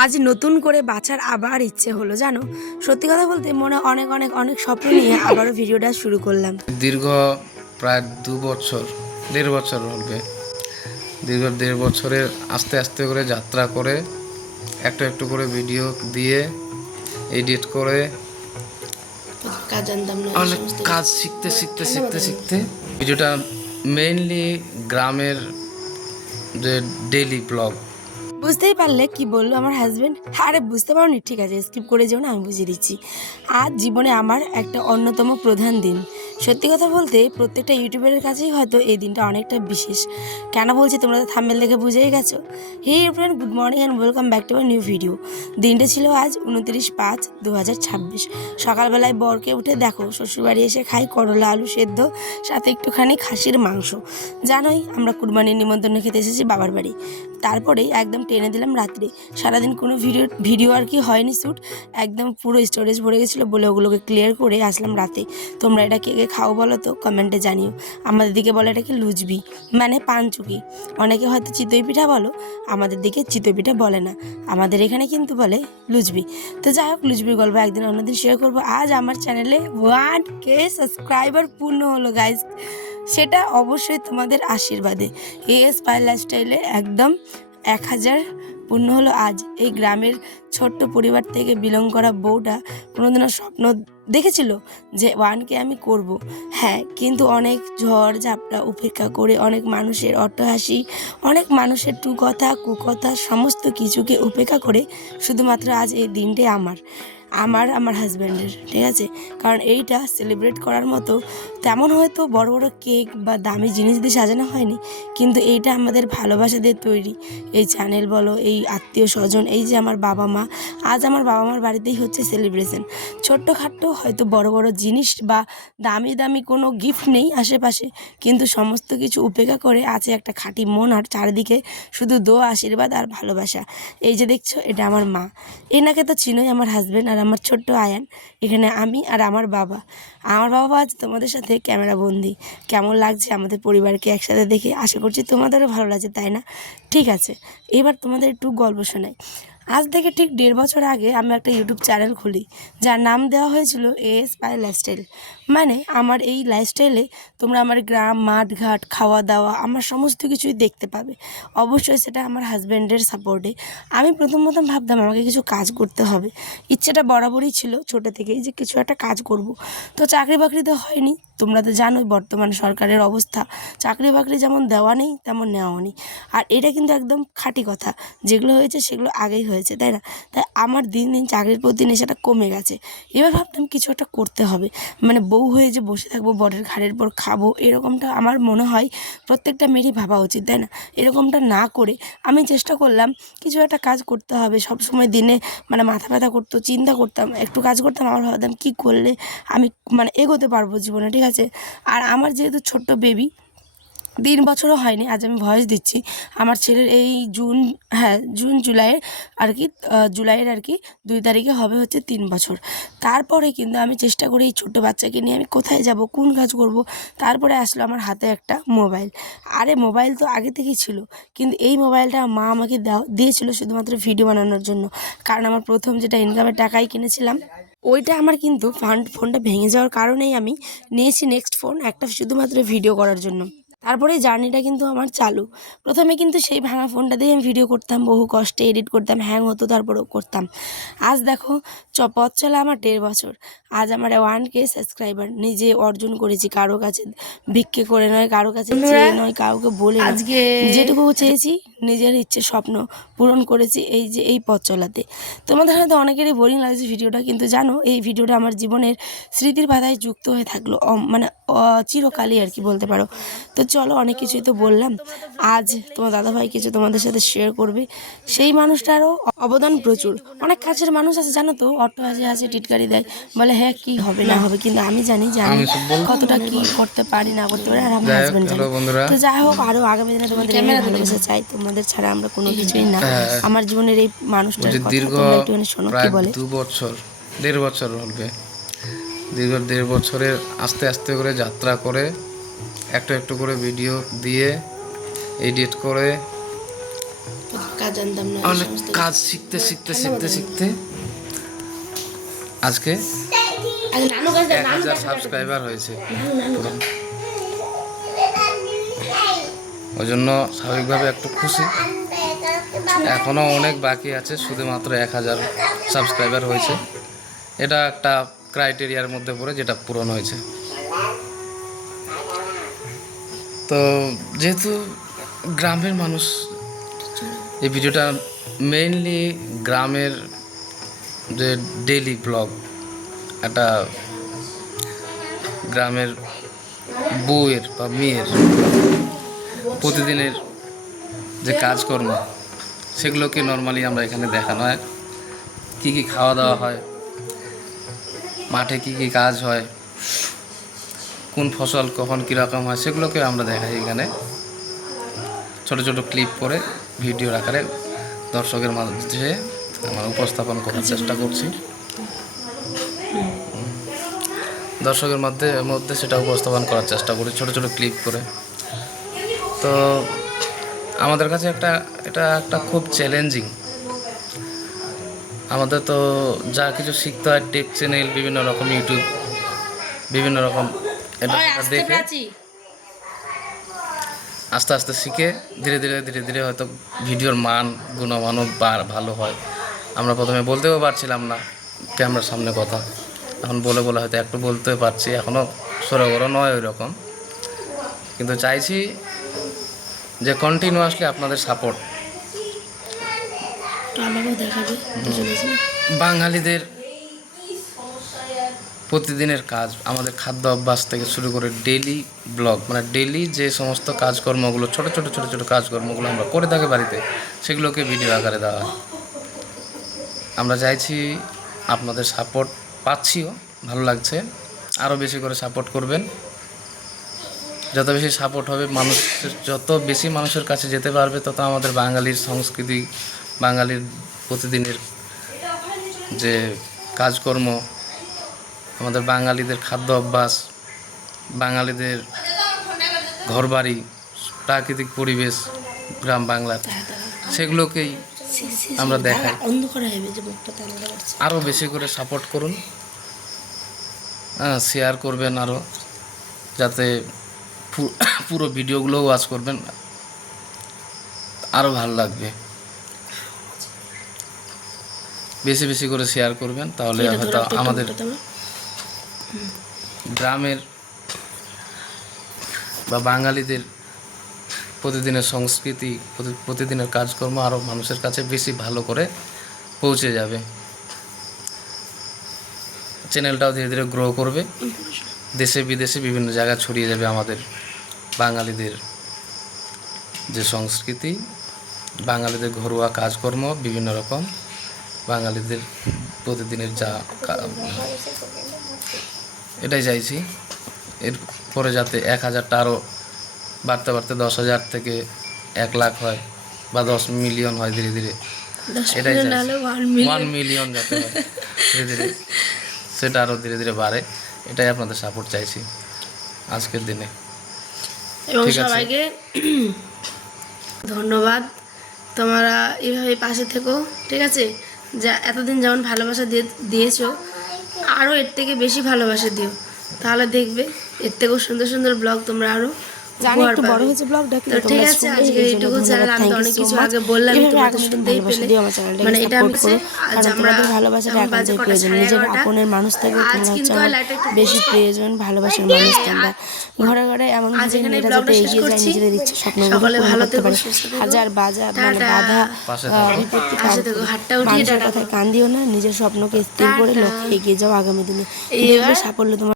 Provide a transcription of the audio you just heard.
আজ নতুন করে বাঁচার আবার ইচ্ছে হলো জানো। সত্যি কথা বলতে মনে অনেক অনেক অনেক স্বপ্ন নিয়ে আবারও ভিডিওটা শুরু করলাম। দীর্ঘ প্রায় 2 বছর 1.5 বছর হবে। দীর্ঘ 1.5 বছরের আস্তে আস্তে করে যাত্রা করে একটু একটু করে ভিডিও দিয়ে এডিট করে কাজ জানতাম না, অনেক কাজ শিখতে শিখতে শিখতে শিখতে ভিডিওটা মেইনলি গ্রামের যে ডেইলি ব্লগ। বুঝতেই পারলে কি বললো আমার হাজবেন্ড? আরে বুঝতে পারোনি, ঠিক আছে স্কিপ করে যেও না, আমি বুঝিয়ে দিচ্ছি। আজ জীবনে আমার একটা অন্যতম প্রধান দিন। সত্যি কথা বলতে প্রত্যেকটা ইউটিউবারের কাছেই হয়তো এই দিনটা অনেকটা বিশেষ। কেন বলছি তোমরা তো থাম্বনেল দেখে বুঝেই গেছো। Hey friend, good morning and welcome back to my new video. দিনটা ছিল আজ 29/5/2026। সকালবেলায় বরকে উঠে দেখো শ্বশুরবাড়ি এসে খাই করলা আলু সেদ্ধ, সাথে একটুখানি খাসির মাংস। জানোই আমরা কুরবানির নিমন্ত্রণে খেতে এসেছি বাবার বাড়ি। তারপরেই একদম টেনে দিলাম রাত্রে। সারাদিন কোনো ভিডিও আর কি হয়নি, শ্যুট একদম পুরো স্টোরেজ ভরে গেছিলো বলে ওগুলোকে ক্লিয়ার করে আসলাম রাতে। তোমরা এটা কে কে খাও বলো তো কমেন্টে জানিও। আমাদের দিকে বলে এটাকে লুচবি, মানে পানচুকি। অনেকে হয়তো চিতই পিঠা বলো, আমাদের দিকে চিতই পিঠা বলে না, আমাদের এখানে কিন্তু বলে লুচবি। তো যাই হোক, লুচবির গল্প একদিন অন্যদিন শেয়ার করবো। আজ আমার চ্যানেলে 1K সাবস্ক্রাইবার পূর্ণ হলো গাইজ, সেটা অবশ্যই তোমাদের আশীর্বাদে। এএস পাই লাইফস্টাইলে একদম 1000 পূর্ণ হলো আজ। এই গ্রামের ছোট্ট পরিবার থেকে বিলং করা বউটা কোনোদিনও স্বপ্ন দেখেছিল যে 1K আমি করব? হ্যাঁ, কিন্তু অনেক ঝড় ঝাপটা উপেক্ষা করে, অনেক মানুষের অট্টহাসি, অনেক মানুষের কথা কুকথা, সমস্ত কিছুকে উপেক্ষা করে শুধুমাত্র আজ এই দিনটি আমার হাজব্যান্ডের, ঠিক আছে? কারণ এইটা সেলিব্রেট করার মতো তেমন হয়তো বড় বড় কেক বা দামি জিনিস দিয়ে সাজানো হয়নি, কিন্তু এইটা আমাদের ভালোবাসা দিয়ে তৈরি। এই চ্যানেল বলো, এই আত্মীয় স্বজন, এই যে আমার বাবা মা, আজ আমার বাবা মার বাড়িতেই হচ্ছে সেলিব্রেশন। ছোট্টখাট্টো হয়তো বড় বড় জিনিস বা দামি দামি কোনো গিফট নেই আশেপাশে, কিন্তু সমস্ত কিছু উপেক্ষা করে আছে একটা খাঁটি মন, আর চারিদিকে শুধু দোয়া, আশীর্বাদ আর ভালোবাসা। এই যে দেখছো, এটা আমার মা। এনাকে তো চিনোই, আমার হাজব্যান্ড। আর আমার ছোট্ট আয়ান। এখানে আমি আর আমার বাবা আজ তোমাদের সাথে ক্যামেরা বন্দি। কেমন লাগছে আমাদের পরিবারকে একসাথে দেখে? আশা করছি তোমাদেরও ভালো লাগছে, তাই না? ঠিক আছে, এবার তোমাদের একটু গল্প শোনাই। আজ থেকে ঠিক 1.5 বছর আগে আমি একটা ইউটিউব চ্যানেল খুলি, যার নাম দেওয়া হয়েছিল এএস পাই লাইফস্টাইল। মানে আমার এই লাইফস্টাইলে তোমরা আমার গ্রাম, মাঠ ঘাট, খাওয়া দাওয়া, আমার সমস্ত কিছুই দেখতে পাবে। অবশ্যই সেটা আমার হাজব্যান্ডের সাপোর্টে। আমি প্রথম ভাবতাম আমাকে কিছু কাজ করতে হবে। ইচ্ছেটা বরাবরই ছিল ছোটো থেকেই যে কিছু একটা কাজ করব। তো চাকরি বাকরি তো হয়নি, তোমরা তো জানোই বর্তমান সরকারের অবস্থা। চাকরি বাকরি যেমন দেওয়া নেই তেমন নেওয়াও নেই। আর এটা কিন্তু একদম খাঁটি কথা, যেগুলো হয়েছে সেগুলো আগেই হয়েছে, তাই না? তাই আমার দিন দিন চাকরির প্রতি নেশাটা কমে গেছে। এবার ভাবতাম কিছু একটা করতে হবে। মানে বউ হয়ে যে বসে থাকবো, বরের ঘাড়ের পর খাবো, এরকমটা আমার মনে হয় প্রত্যেকটা মেয়েরই ভাবা উচিত, তাই না? এরকমটা না করে আমি চেষ্টা করলাম কিছু একটা কাজ করতে হবে। সব সময় দিনে মানে মাথা ব্যথা করতো, চিন্তা করতাম, একটু কাজ করতাম, আমার ভাবতাম কী করলে আমি মানে এগোতে পারবো জীবনে, ঠিক আছে? আর আমার যেহেতু ছোট্ট বেবি, 3 বছরও হয়নি, আজ আমি ভয়েস দিচ্ছি। আমার ছেলের এই জুলাইয়ের আর কি 2 তারিখে হবে হচ্ছে 3 বছর। তারপরে কিন্তু আমি চেষ্টা করি এই ছোট্টো বাচ্চাকে নিয়ে আমি কোথায় যাব, কোন কাজ করব। তারপরে আসলো আমার হাতে একটা মোবাইল। আরে মোবাইল তো আগে থেকেই ছিল, কিন্তু এই মোবাইলটা মা আমাকে দিয়েছিল শুধুমাত্র ভিডিও বানানোর জন্য। কারণ আমার প্রথম যেটা ইনকামের টাকায় কিনেছিলাম, ওইটা আমার কিন্তু ফোনটা ভেঙে যাওয়ার কারণেই আমি নিয়েছি নেক্সট ফোন, একটা শুধুমাত্র ভিডিও করার জন্য। তারপরে জার্নিটা কিন্তু আমার চালু। প্রথমে কিন্তু সেই ভাঙা ফোনটা দিয়ে আমি ভিডিও করতাম, বহু কষ্টে এডিট করতাম, হ্যাং হতো, তারপরেও করতাম। আজ দেখো পথ চলা আমার 1.5 বছর। আজ আমার 1K সাবস্ক্রাইবার নিজে অর্জন করেছি, কারো কাছে ভিক্ষে করে নয়, কারো কাছে চেয়ে নয়, কাউকে বলে আজকে যেটুকু চেয়েছি নিজের ইচ্ছে স্বপ্ন পূরণ করেছি এই যে এই পথ চলাতে। তোমাদের হয়তো অনেকেরই বোরিং লাগছে ভিডিওটা, কিন্তু জানো এই ভিডিওটা আমার জীবনের স্মৃতির পাতায় যুক্ত হয়ে থাকলো, মানে চিরকালই আর কি বলতে পারো। তো চলো, অনেক কিছুই তো বললাম। আজ তোমার দাদাভাই কিছু তোমাদের সাথে শেয়ার করবে। সেই মানুষটারও অবদান প্রচুর। অনেক কাছের মানুষ আছে জানো তো, অট্টহাসি হাসি টিটকারি দেয়, বলে হ্যাঁ কি হবে না হবে, কিন্তু আমি জানি যে আমি কতটা কি করতে পারি না করতে পারি, আর আমার হাজব্যান্ড জানে। তো যাই হোক, আরও আগামী দিনে তোমাদের ভালোবাসা চাই, তোমাদের ছাড়া আমরা কোনো কিছুই না। আমার জীবনের এই মানুষটার কথা দীর্ঘ তোমরা একটুখানি শোনো কি প্রায় বলে। 2 বছর 1.5 বছর হবে। দীর্ঘ 1.5 বছরের আস্তে আস্তে করে যাত্রা করে একটু একটু করে ভিডিও দিয়ে এডিট করে জানতাম না এই অনেক সমস্ত কাজ শিখতে শিখতে শিখতে শিখতে আজকে আরে নানু কাছে 1000 সাবস্ক্রাইবার হয়েছে পুরো। ওই জন্য স্বাভাবিকভাবে একটু খুশি। এখনও অনেক বাকি আছে, শুধুমাত্র 1000 সাবস্ক্রাইবার হয়েছে। এটা একটা ক্রাইটেরিয়ার মধ্যে পড়ে, যেটা পূরণ হয়েছে। তো যেহেতু গ্রামের মানুষ, এই ভিডিওটা মেইনলি গ্রামের যে ডেইলি ব্লগ, একটা গ্রামের বউয়ের বা মেয়ের প্রতিদিনের যে কাজকর্ম, সেগুলোকে নর্মালি আমরা এখানে দেখানো হয়। কী কী খাওয়া দাওয়া হয়, মাঠে কী কী কাজ হয়, কোন ফসল কখন কীরকম হয়, সেগুলোকে আমরা দেখাই এখানে ছোট ছোট ক্লিপ করে ভিডিওর আকারে দর্শকের মাঝে আমরা উপস্থাপন করার চেষ্টা করছি। দর্শকের মধ্যে সেটা উপস্থাপন করার চেষ্টা করি ছোট ছোট ক্লিপ করে। তো আমাদের কাছে এটা একটা খুব চ্যালেঞ্জিং। আমাদের তো যা কিছু শিখতে হয়, টেক চ্যানেল, বিভিন্ন রকম ইউটিউব, বিভিন্ন রকম এটা দেখে আস্তে আস্তে শিখে ধীরে ধীরে হয়তো ভিডিওর মান গুণমানও ভালো হয়। আমরা প্রথমে বলতেও পারছিলাম না ক্যামেরার সামনে কথা, এখন বলে হয়তো একটু বলতে পারছি, এখনও সরগর নয় ওই রকম। কিন্তু চাইছি যে কন্টিনিউয়াসলি আপনাদের সাপোর্ট। বাঙালিদের প্রতিদিনের কাজ, আমাদের খাদ্য অভ্যাস থেকে শুরু করে ডেইলি ব্লগ, মানে ডেইলি যে সমস্ত কাজকর্মগুলো, ছোট ছোট কাজকর্মগুলো আমরা করে থাকি বাড়িতে, সেগুলোকে ভিডিও আকারে দেওয়া হয়। আমরা চাইছি, আপনাদের সাপোর্ট পাচ্ছিও, ভালো লাগছে। আরও বেশি করে সাপোর্ট করবেন। যত বেশি সাপোর্ট হবে, যত বেশি মানুষের কাছে যেতে পারবে, তত আমাদের বাঙালির সংস্কৃতি, বাঙালির প্রতিদিনের যে কাজকর্ম, আমাদের বাঙালিদের খাদ্য অভ্যাস, বাঙালিদের ঘরবাড়ি, প্রাকৃতিক পরিবেশ গ্রাম বাংলার, সেগুলোকেই আমরা দেখাই। আরও বেশি করে সাপোর্ট করুন, শেয়ার করবেন আরও, যাতে পুরো ভিডিওগুলোও ওয়াচ করবেন, আরও ভালো লাগবে। বেশি করে শেয়ার করবেন, তাহলে হয়তো আমাদের গ্রামের বা বাঙালিদের প্রতিদিনের সংস্কৃতি, প্রতিদিনের কাজকর্ম আরও মানুষের কাছে বেশি ভালো করে পৌঁছে যাবে। চ্যানেলটাও ধীরে ধীরে গ্রো করবে, দেশে বিদেশে বিভিন্ন জায়গায় ছড়িয়ে যাবে আমাদের বাঙালিদের যে সংস্কৃতি, বাঙালিদের ঘরোয়া কাজকর্ম, বিভিন্ন রকম বাঙালিদের প্রতিদিনের যা, এটাই চাইছি। এরপরে যাতে 1000টা আরও বাড়তে 10,000 থেকে 1 লাখ হয়, বা 10 মিলিয়ন হয় ধীরে ধীরে, এটাই চাইছি। 1 মিলিয়ন যাতে হয় ধীরে ধীরে, সেটা আরও ধীরে ধীরে বাড়ে, এটাই আপনাদের সাপোর্ট চাইছি আজকের দিনে। এবং সবাইকে ধন্যবাদ, তোমরা এইভাবে পাশে থেকো, ঠিক আছে? যা এতদিন যেমন ভালোবাসা দিয়েছো, আরও এর থেকে বেশি ভালোবাসা দিও, তাহলে দেখবে এর থেকেও সুন্দর সুন্দর ব্লগ তোমরা আরও একটু বড় হয়েছে ব্লগটা। তো ঠিক আছে, আজকে এইটুকু চ্যানেল, আমি তো অনেক কিছু আগে বললাম, তোমরা শুনতেই পেলে, মানে এটা আমি আজ আমরা ভালোবাসাটা একান্তই প্রয়োজন, নিজের আপনের মানুষ থেকে বেশি প্রয়োজন, ভালোবাসার মানুষ তোমরা। ঘরে ঘরে এমন ভাবে মেয়েরা যাতে এগিয়ে যায়, নিজেদের ইচ্ছে স্বপ্নগুলো পূরণ করতে পারে। হাজার বাধা মানুষের কথায় কান দিও না, নিজের স্বপ্নকে স্থির করে লক্ষ্যে এগিয়ে যাও আগামী দিনে। সাফল্য তোমার